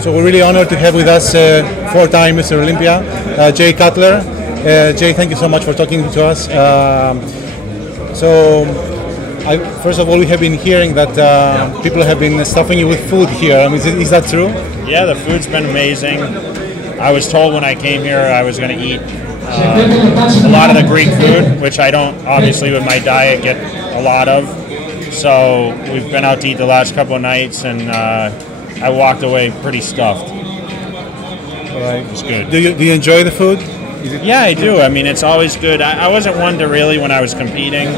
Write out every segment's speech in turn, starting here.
So we're really honored to have with us four-time Mr. Olympia, Jay Cutler. Jay, thank you so much for talking to us. First of all, we have been hearing that people have been stuffing you with food here. I mean, is that true? Yeah, the food's been amazing. I was told when I came here I was going to eat a lot of the Greek food, which I don't, obviously, with my diet, get a lot of. So we've been out to eat the last couple of nights, and I walked away pretty stuffed. All right. It's good. Do you enjoy the food? Yeah, I do. I mean, it's always good. I wasn't one to really, when I was competing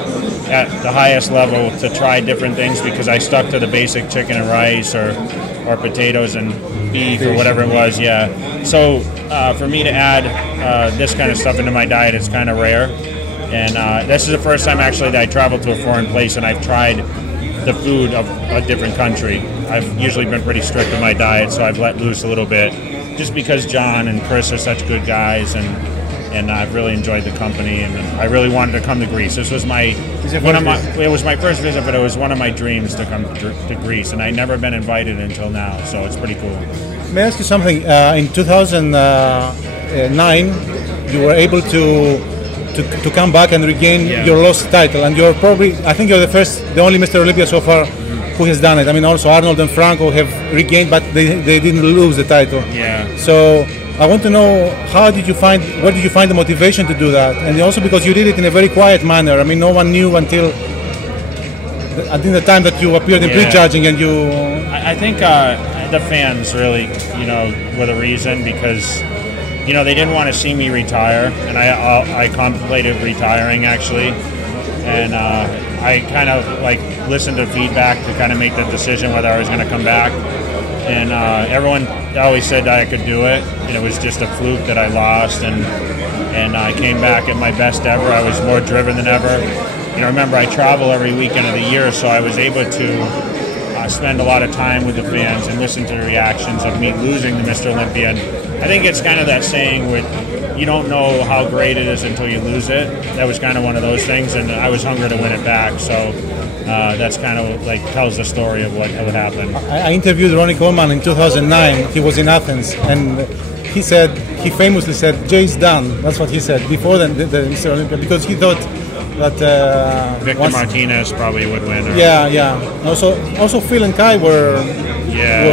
at the highest level, to try different things because I stuck to the basic chicken and rice or potatoes and beef or whatever it was, yeah. So for me to add this kind of stuff into my diet, it's kind of rare. And this is the first time actually that I traveled to a foreign place and I've tried the food of a different country. I've usually been pretty strict with my diet, so I've let loose a little bit, just because John and Chris are such good guys, and I've really enjoyed the company, and I really wanted to come to Greece. This was it was my first visit, but it was one of my dreams to come to Greece, and I'd never been invited until now, so it's pretty cool. May I ask you something? In 2009, you were able to come back and regain your lost title, and you're probably, I think you're the only Mr. Olympia so far who has done it. I mean, also Arnold and Franco have regained, but they didn't lose the title. Yeah. So I want to know, where did you find the motivation to do that? And also because you did it in a very quiet manner. I mean, no one knew until the time that you appeared in prejudging, and you. I think the fans really, were the reason, because they didn't want to see me retire, and I contemplated retiring actually, and I kind of listened to feedback to kind of make the decision whether I was going to come back, and everyone always said I could do it, and it was just a fluke that I lost, and I came back at my best ever. I was more driven than ever. Remember, I travel every weekend of the year, so I was able to spend a lot of time with the fans and listen to the reactions of me losing to Mr. Olympia. And I think it's kind of that saying with, you don't know how great it is until you lose it. That was kind of one of those things, and I was hungry to win it back. So that's kind of tells the story of what happened. I interviewed Ronnie Coleman in 2009. He was in Athens, and he famously said, "Jay's done." That's what he said before the Mr. Olympia, because he thought that Victor Martinez probably would win. Yeah. Also Phil and Kai were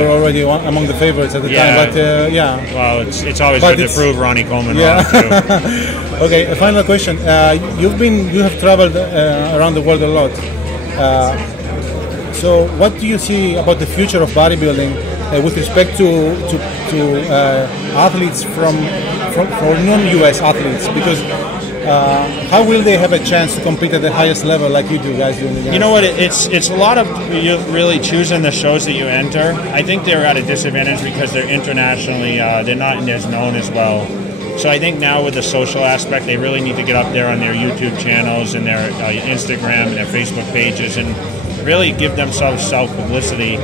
already among the favorites at the time. But Well, it's always good to prove Ronnie Coleman wrong too. Okay, a final question. You have traveled around the world a lot. So what do you see about the future of bodybuilding with respect to athletes from non-US athletes? Because how will they have a chance to compete at the highest level like you do, guys? You know what? It's a lot of you really choosing the shows that you enter. I think they're at a disadvantage because they're internationally, they're not as known as well. So I think now with the social aspect, they really need to get up there on their YouTube channels and their Instagram and their Facebook pages and really give themselves self-publicity.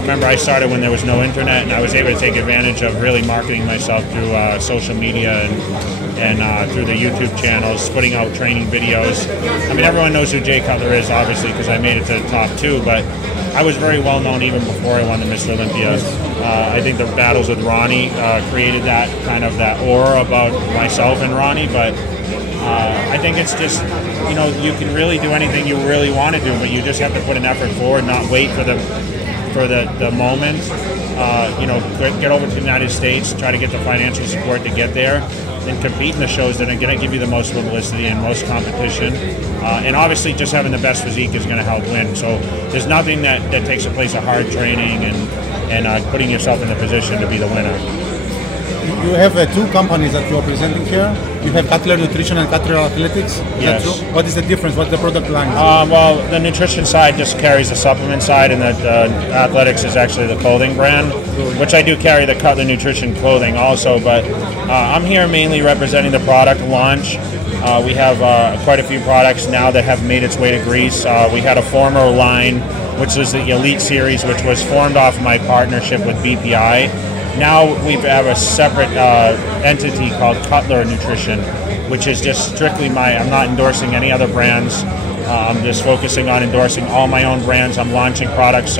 Remember, I started when there was no internet, and I was able to take advantage of really marketing myself through social media and through the YouTube channels, putting out training videos. I mean, everyone knows who Jay Cutler is, obviously, because I made it to the top 2, but I was very well known even before I won the Mr. Olympia. I think the battles with Ronnie created that kind of that aura about myself and Ronnie, but I think it's just, you can really do anything you really want to do, but you just have to put an effort forward, not wait for the moment. Get over to the United States, try to get the financial support to get there, and compete in the shows that are going to give you the most publicity and most competition. And obviously just having the best physique is going to help win. So there's nothing that takes the place of hard training and putting yourself in the position to be the winner. You have two companies that you are presenting here. You have Cutler Nutrition and Cutler Athletics. Yes. What is the difference? What's the product line? Well, the nutrition side just carries the supplement side, and the athletics is actually the clothing brand, which I do carry the Cutler Nutrition clothing also. But I'm here mainly representing the product launch. We have quite a few products now that have made its way to Greece. We had a former line, which was the Elite Series, which was formed off my partnership with BPI. Now we have a separate entity called Cutler Nutrition, which is just strictly I'm not endorsing any other brands. I'm just focusing on endorsing all my own brands. I'm launching products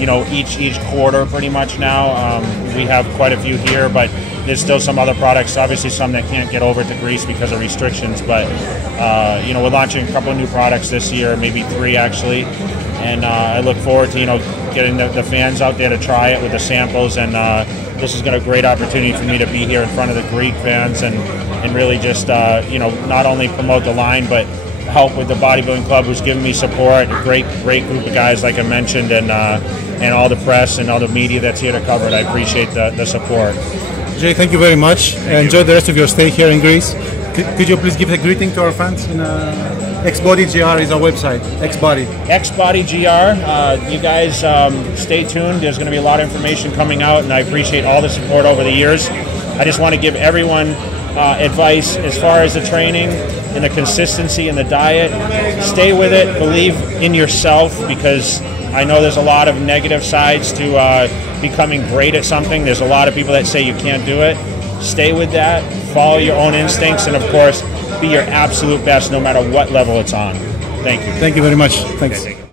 each quarter pretty much now. We have quite a few here, but there's still some other products, obviously some that can't get over to Greece because of restrictions, but we're launching a couple of new products this year, maybe 3 actually, and I look forward to getting the fans out there to try it with the samples, and this has got a great opportunity for me to be here in front of the Greek fans and really just not only promote the line but help with the Bodybuilding Club, who's given me support, a great group of guys like I mentioned, and all the press and all the media that's here to cover it. I appreciate the support. Jay, thank you very much. Enjoy the rest of your stay here in Greece. Could you please give a greeting to our fans? XBody.gr is our website. XBody.gr. You guys stay tuned. There's going to be a lot of information coming out, and I appreciate all the support over the years. I just want to give everyone advice as far as the training and the consistency and the diet. Stay with it. Believe in yourself, because I know there's a lot of negative sides to becoming great at something. There's a lot of people that say you can't do it. Stay with that. Follow your own instincts, and of course, be your absolute best no matter what level it's on. Thank you. Thank you very much. Thanks. Okay, thank you.